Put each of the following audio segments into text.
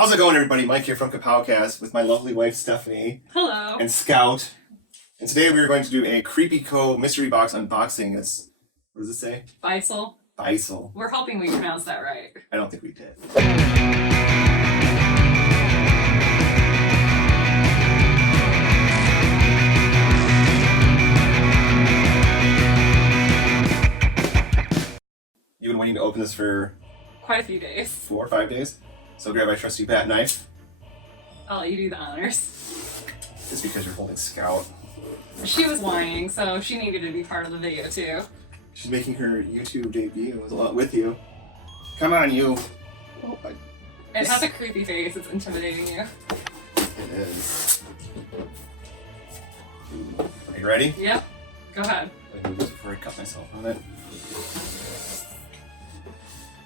How's it going, everybody? Mike here from Kapowcast with my lovely wife, Stephanie. Hello. And Scout. And today we are going to do a Creepy Co. mystery box unboxing. What does it say? Beistle. Beistle. We're hoping we pronounced that right. I don't think we did. You've been waiting to open this for quite a few days. 4 or 5 days. So grab my trusty bat knife. I'll let you do the honors. It's because you're holding Scout. She was whining, so she needed to be part of the video too. She's making her YouTube debut with you. Come on, you. Oh, It has a creepy face. It's intimidating you. It is. Are you ready? Yep. Go ahead. Let me move this before I cut myself on it.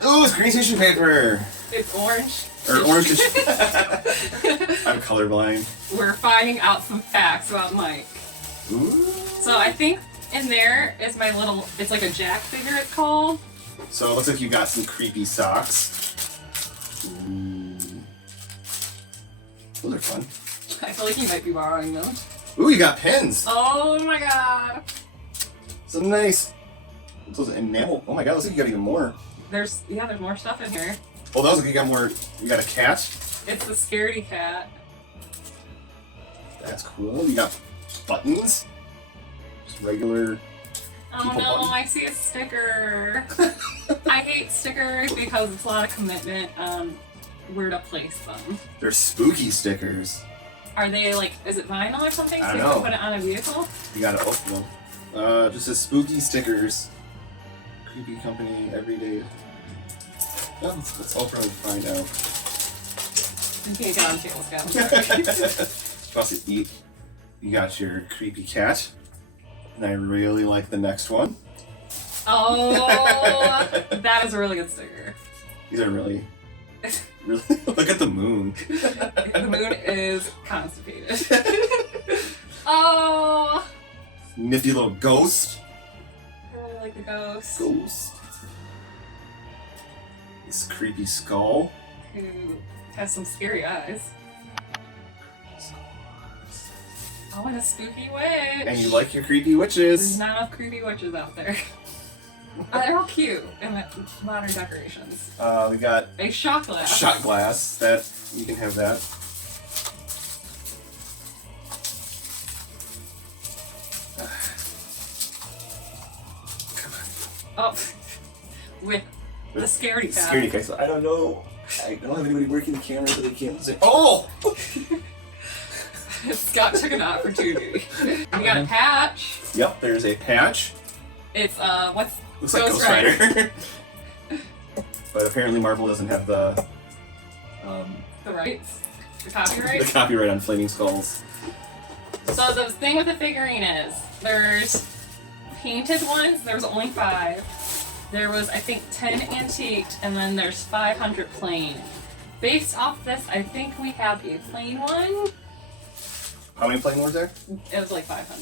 Oh, it's green tissue paper! It's orange. Or orange tissue. I'm colorblind. We're finding out some facts about Mike. Ooh. So I think in there is my little, it's like a Jack figure it's called. So it looks like you got some creepy socks. Ooh. Those are fun. I feel like you might be borrowing them. Ooh, you got pens! Oh my god. Some nice. Those enamel. Oh my god, looks like you got even more. There's more stuff in here. Oh, that was like you got more. You got a cat? It's the scaredy cat. That's cool. You got buttons? Just regular. Oh no, buttons. I see a sticker. I hate stickers because it's a lot of commitment on where to place them. They're spooky stickers. Are they like, is it vinyl or something? I So don't you know. can put it on a vehicle? You gotta open them. Just says spooky stickers. Creepy company every day. Yeah, let's open and find out. You can't get on table, Scott. Plus to eat. You got your creepy cat. And I really like the next one. Oh, that is a really good sticker. These are really. Look at the moon. The moon is constipated. Oh, Nifty little ghost. I really like the ghost. Ghost. This creepy skull. Who has some scary eyes. Oh, and a spooky witch. And you like your creepy There's witches. not enough creepy witches out there. They're all cute in modern decorations. We got A shot glass. shot glass. That you can have that. Oh, with the scaredy cat. Security case. I don't know. I don't have anybody working the camera so they can't say. Oh! Scott took an opportunity. We got a patch. Yep, there's a patch. It's what's Looks like Ghost Rider. But apparently Marvel doesn't have the rights, the the copyright. copyright on Flaming Skulls. So the thing with the figurine is there's painted ones. There's only 5. There was I think 10 antiqued, and then there's 500 plain. Based off this, I think we have a plain one. How many plain ones there? It was like 500.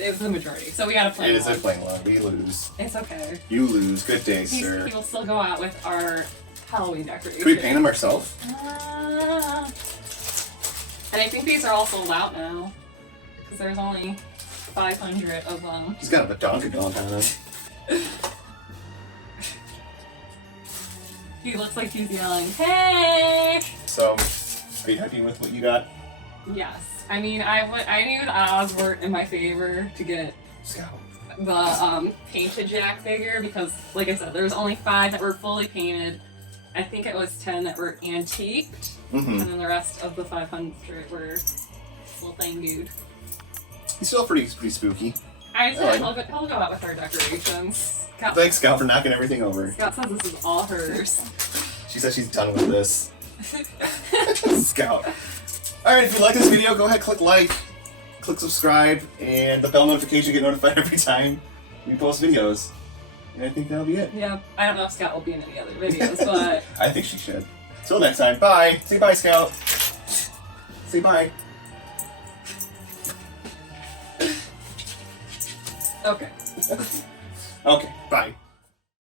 It was the majority. So we got a plain It is one. a plain one. We lose. It's okay. You lose. Good day, sir. He will still go out with our Halloween decoration. Can we paint them ourselves? And I think these are all sold out now. Because there's only 500 of them. He's got a badonkadonk on him. He looks like he's yelling, "Hey!" So, are you happy with what you got? Yes. I mean, I knew the odds weren't in my favor to get Scout. the painted Jack figure because, like I said, there was only 5 that were fully painted. I think it was 10 that were antiqued, Mm-hmm. and then the rest of the 500 were little thing dude. He's still pretty spooky. I said like he'll go out with our decorations. Scott, Thanks, Scout, for knocking everything over. Scott says this is all hers. She says she's done with this. Scout. Alright, if you like this video, go ahead, click like, click subscribe, and the bell notification to get notified every time we post videos. And I think that'll be it. Yeah, I don't know if Scott will be in any other videos, but I think she should. Till next time, bye. Say bye, Scout. Say bye. okay. Okay, bye.